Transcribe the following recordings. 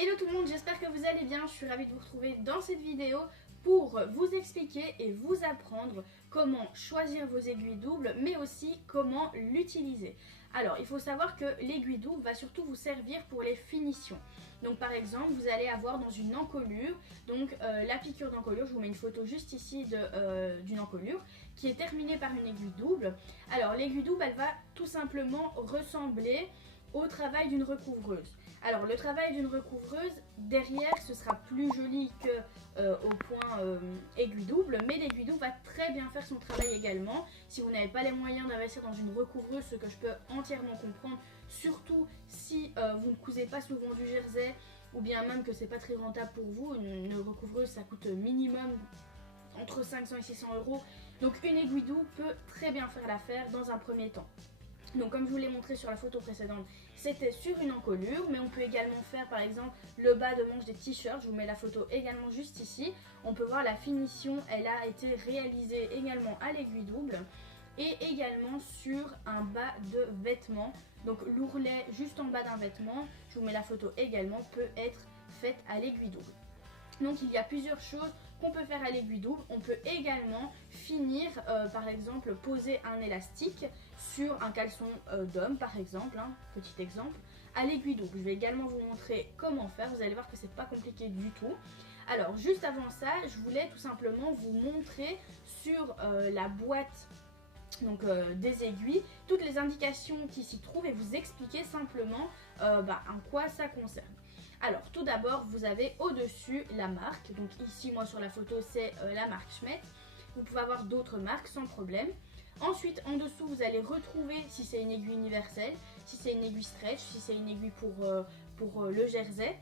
Hello tout le monde, j'espère que vous allez bien. Je suis ravie de vous retrouver dans cette vidéo pour vous expliquer et vous apprendre comment choisir vos aiguilles doubles, mais aussi comment l'utiliser. Alors, il faut savoir que l'aiguille double va surtout vous servir pour les finitions. Donc par exemple, vous allez avoir dans une encolure, donc la piqûre d'encolure, je vous mets une photo juste ici d'une encolure qui est terminée par une aiguille double. Alors l'aiguille double, elle va tout simplement ressembler au travail d'une recouvreuse. Alors le travail d'une recouvreuse, derrière ce sera plus joli que au point aiguille double, mais l'aiguille double va très bien faire son travail également. Si vous n'avez pas les moyens d'investir dans une recouvreuse, ce que je peux entièrement comprendre, surtout si vous ne cousez pas souvent du jersey, ou bien même que c'est pas très rentable pour vous, une recouvreuse ça coûte minimum entre 500 et 600 euros, donc une aiguille double peut très bien faire l'affaire dans un premier temps. Donc comme je vous l'ai montré sur la photo précédente, c'était sur une encolure, mais on peut également faire par exemple le bas de manche des t-shirts. Je vous mets la photo également juste ici. On peut voir la finition, elle a été réalisée également à l'aiguille double et également sur un bas de vêtement. Donc l'ourlet juste en bas d'un vêtement, je vous mets la photo également, peut être faite à l'aiguille double. Donc il y a plusieurs choses qu'on peut faire à l'aiguille double. On peut également finir, par exemple, poser un élastique sur un caleçon d'homme, par exemple, petit exemple, à l'aiguille double. Je vais également vous montrer comment faire, vous allez voir que c'est pas compliqué du tout. Alors juste avant ça, je voulais tout simplement vous montrer sur la boîte donc des aiguilles, toutes les indications qui s'y trouvent et vous expliquer simplement en quoi ça concerne. Alors tout d'abord vous avez au-dessus la marque, donc ici moi sur la photo c'est la marque Schmitt, vous pouvez avoir d'autres marques sans problème. Ensuite en dessous vous allez retrouver si c'est une aiguille universelle, si c'est une aiguille stretch, si c'est une aiguille pour le jersey.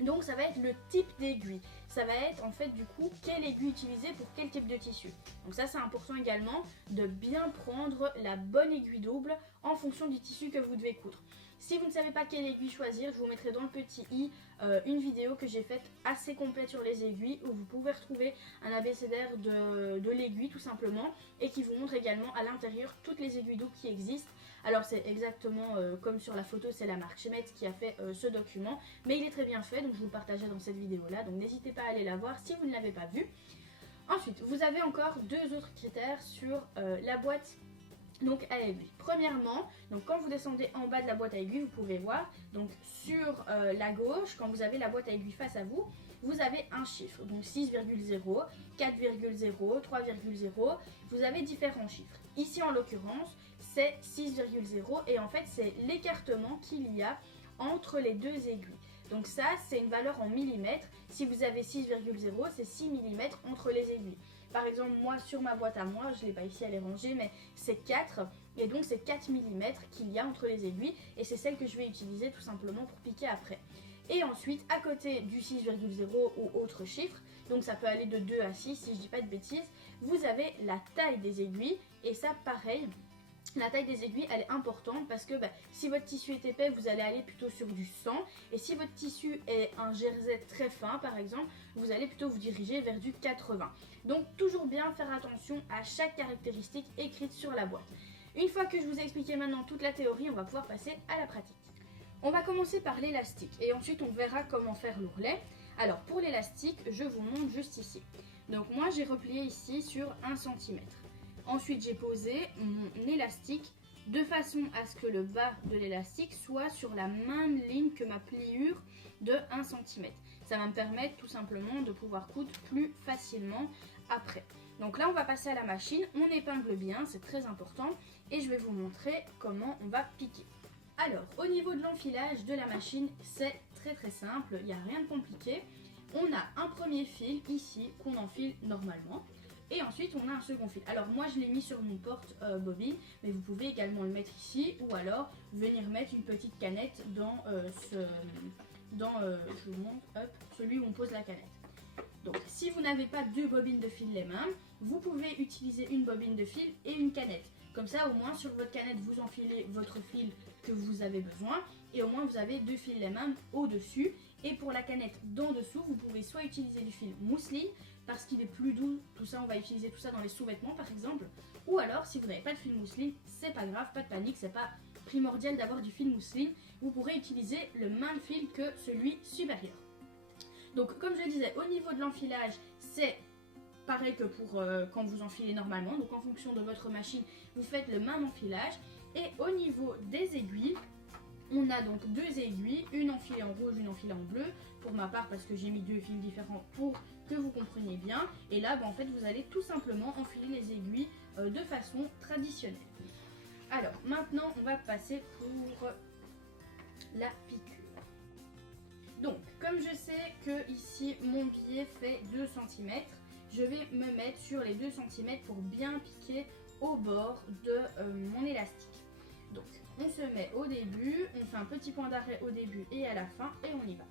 Donc ça va être le type d'aiguille, ça va être en fait du coup quelle aiguille utiliser pour quel type de tissu. Donc ça c'est important également de bien prendre la bonne aiguille double en fonction du tissu que vous devez coudre. Si vous ne savez pas quelle aiguille choisir, je vous mettrai dans le petit i une vidéo que j'ai faite assez complète sur les aiguilles où vous pouvez retrouver un abécédaire de l'aiguille tout simplement et qui vous montre également à l'intérieur toutes les aiguilles doubles qui existent. Alors c'est exactement comme sur la photo, c'est la marque Schmitt qui a fait ce document, mais il est très bien fait donc je vous le partageais dans cette vidéo là, donc n'hésitez pas à aller la voir si vous ne l'avez pas vue. Ensuite vous avez encore deux autres critères sur la boîte donc à aiguille. Premièrement, donc quand vous descendez en bas de la boîte à aiguille, vous pouvez voir, donc sur la gauche, quand vous avez la boîte à aiguille face à vous, vous avez un chiffre, donc 6,0, 4,0, 3,0, vous avez différents chiffres. Ici en l'occurrence, c'est 6,0 et en fait c'est l'écartement qu'il y a entre les deux aiguilles. Donc ça, c'est une valeur en millimètres. Si vous avez 6,0, c'est 6 mm entre les aiguilles. Par exemple, moi, sur ma boîte à moi, je ne l'ai pas ici, elle est rangée, mais c'est 4. Et donc, c'est 4 mm qu'il y a entre les aiguilles. Et c'est celle que je vais utiliser tout simplement pour piquer après. Et ensuite, à côté du 6,0 ou autre chiffre, donc ça peut aller de 2 à 6, si je ne dis pas de bêtises, vous avez la taille des aiguilles. Et ça, pareil. La taille des aiguilles, elle est importante parce que si votre tissu est épais, vous allez aller plutôt sur du 100. Et si votre tissu est un jersey très fin, par exemple, vous allez plutôt vous diriger vers du 80. Donc, toujours bien faire attention à chaque caractéristique écrite sur la boîte. Une fois que je vous ai expliqué maintenant toute la théorie, on va pouvoir passer à la pratique. On va commencer par l'élastique et ensuite on verra comment faire l'ourlet. Alors, pour l'élastique, je vous montre juste ici. Donc, moi, j'ai replié ici sur 1 cm. Ensuite, j'ai posé mon élastique de façon à ce que le bas de l'élastique soit sur la même ligne que ma pliure de 1 cm. Ça va me permettre tout simplement de pouvoir coudre plus facilement après. Donc là, on va passer à la machine. On épingle bien, c'est très important. Et je vais vous montrer comment on va piquer. Alors, au niveau de l'enfilage de la machine, c'est très simple. Il n'y a rien de compliqué. On a un premier fil ici qu'on enfile normalement. Et ensuite on a un second fil. Alors moi je l'ai mis sur mon porte-bobine, mais vous pouvez également le mettre ici ou alors venir mettre une petite canette dans je vous montre, hop, celui où on pose la canette. Donc si vous n'avez pas deux bobines de fil les mêmes, vous pouvez utiliser une bobine de fil et une canette. Comme ça au moins sur votre canette vous enfilez votre fil que vous avez besoin et au moins vous avez deux fils les mêmes au-dessus. Et pour la canette d'en dessous, vous pouvez soit utiliser du fil mousseline parce qu'il est plus doux, tout ça on va utiliser tout ça dans les sous-vêtements par exemple. Ou alors si vous n'avez pas de fil mousseline, c'est pas grave, pas de panique, c'est pas primordial d'avoir du fil mousseline. vous pourrez utiliser le même fil que celui supérieur. Donc comme je disais, au niveau de l'enfilage, c'est pareil que pour quand vous enfilez normalement. Donc en fonction de votre machine, vous faites le même enfilage. Et au niveau des aiguilles, on a donc deux aiguilles, une enfilée en rouge, une enfilée en bleu. Pour ma part, parce que j'ai mis deux fils différents pour que vous compreniez bien. Et là, en fait, vous allez tout simplement enfiler les aiguilles de façon traditionnelle. Alors maintenant, on va passer pour la piqûre. Donc, comme je sais que ici mon billet fait 2 cm, je vais me mettre sur les 2 cm pour bien piquer au bord de mon élastique. Donc, on se met au début, on fait un petit point d'arrêt au début et à la fin et on y va.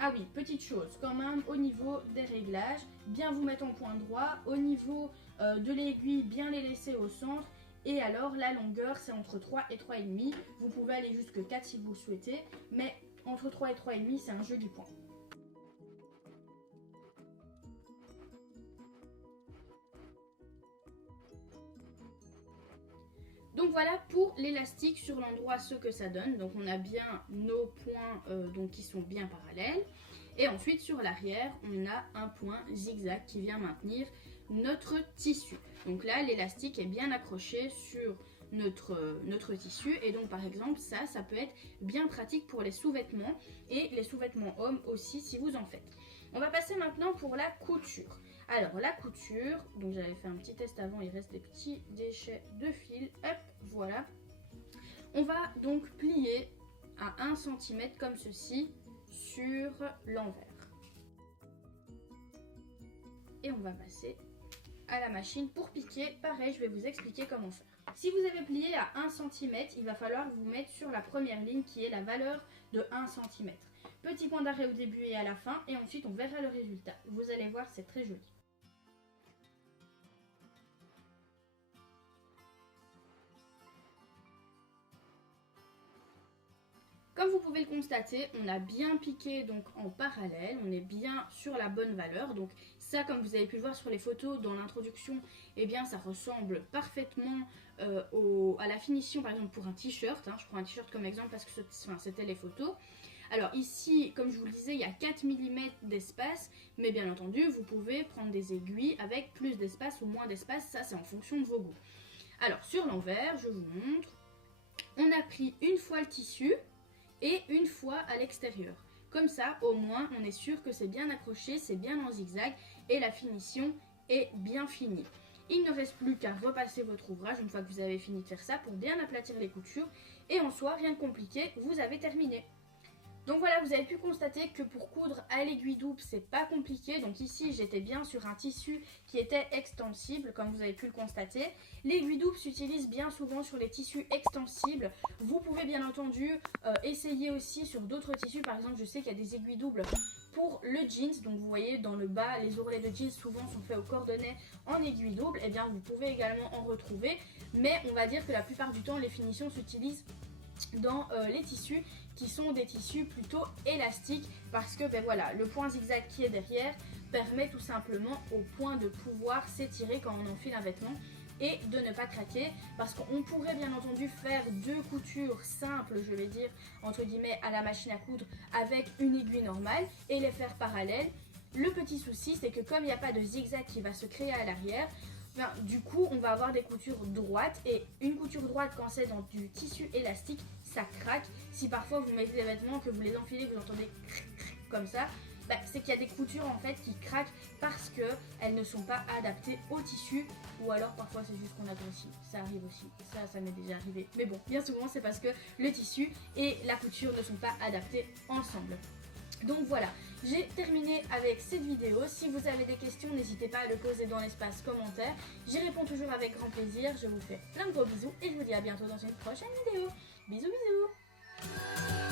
Ah oui, petite chose quand même au niveau des réglages, bien vous mettre en point droit, au niveau de l'aiguille, bien les laisser au centre. Et alors la longueur c'est entre 3 et 3,5, vous pouvez aller jusque 4 si vous le souhaitez, mais entre 3 et 3,5 c'est un joli point. Donc voilà pour l'élastique sur l'endroit ce que ça donne. Donc on a bien nos points donc qui sont bien parallèles. Et ensuite sur l'arrière on a un point zigzag qui vient maintenir notre tissu. Donc là l'élastique est bien accroché sur notre tissu. Et donc par exemple ça peut être bien pratique pour les sous-vêtements. Et les sous-vêtements hommes aussi si vous en faites. On va passer maintenant pour la couture. Alors la couture, donc j'avais fait un petit test avant, il reste des petits déchets de fil, hop, voilà. On va donc plier à 1 cm comme ceci sur l'envers. Et on va passer à la machine pour piquer. Pareil, je vais vous expliquer comment faire. Si vous avez plié à 1 cm, il va falloir vous mettre sur la première ligne qui est la valeur de 1 cm. Petit point d'arrêt au début et à la fin et ensuite on verra le résultat. Vous allez voir, c'est très joli. Comme vous pouvez le constater, on a bien piqué donc en parallèle, on est bien sur la bonne valeur. Donc ça, comme vous avez pu le voir sur les photos dans l'introduction, eh bien ça ressemble parfaitement à la finition par exemple pour un t-shirt. Je prends un t-shirt comme exemple parce que c'était les photos. Alors ici, comme je vous le disais, il y a 4 mm d'espace, mais bien entendu, vous pouvez prendre des aiguilles avec plus d'espace ou moins d'espace, ça c'est en fonction de vos goûts. Alors sur l'envers, je vous montre, on a pris une fois le tissu et une fois à l'extérieur. Comme ça, au moins, on est sûr que c'est bien accroché, c'est bien en zigzag et la finition est bien finie. Il ne reste plus qu'à repasser votre ouvrage une fois que vous avez fini de faire ça pour bien aplatir les coutures et en soi, rien de compliqué, vous avez terminé. Donc voilà, vous avez pu constater que pour coudre à l'aiguille double, c'est pas compliqué. Donc ici, j'étais bien sur un tissu qui était extensible, comme vous avez pu le constater. L'aiguille double s'utilise bien souvent sur les tissus extensibles. Vous pouvez bien entendu essayer aussi sur d'autres tissus. Par exemple, je sais qu'il y a des aiguilles doubles pour le jeans. Donc vous voyez dans le bas, les ourlets de jeans souvent sont faits au cordonnet en aiguille double. Et bien vous pouvez également en retrouver. Mais on va dire que la plupart du temps, les finitions s'utilisent dans les tissus qui sont des tissus plutôt élastiques parce que voilà, le point zigzag qui est derrière permet tout simplement au point de pouvoir s'étirer quand on enfile un vêtement et de ne pas craquer, parce qu'on pourrait bien entendu faire 2 coutures simples, je vais dire entre guillemets, à la machine à coudre avec une aiguille normale et les faire parallèles. Le petit souci c'est que comme il n'y a pas de zigzag qui va se créer à l'arrière, du coup on va avoir des coutures droites, et une couture droite quand c'est dans du tissu élastique ça craque. Si parfois vous mettez des vêtements que vous les enfilez, vous entendez comme ça, c'est qu'il y a des coutures en fait qui craquent parce qu'elles ne sont pas adaptées au tissu, ou alors parfois c'est juste qu'on a grossi, ça arrive aussi, ça m'est déjà arrivé, mais bon, bien souvent c'est parce que le tissu et la couture ne sont pas adaptés ensemble. Donc voilà, j'ai terminé avec cette vidéo. Si vous avez des questions, n'hésitez pas à le poser dans l'espace commentaire. J'y réponds toujours avec grand plaisir. Je vous fais plein de gros bisous et je vous dis à bientôt dans une prochaine vidéo. Bisous bisous.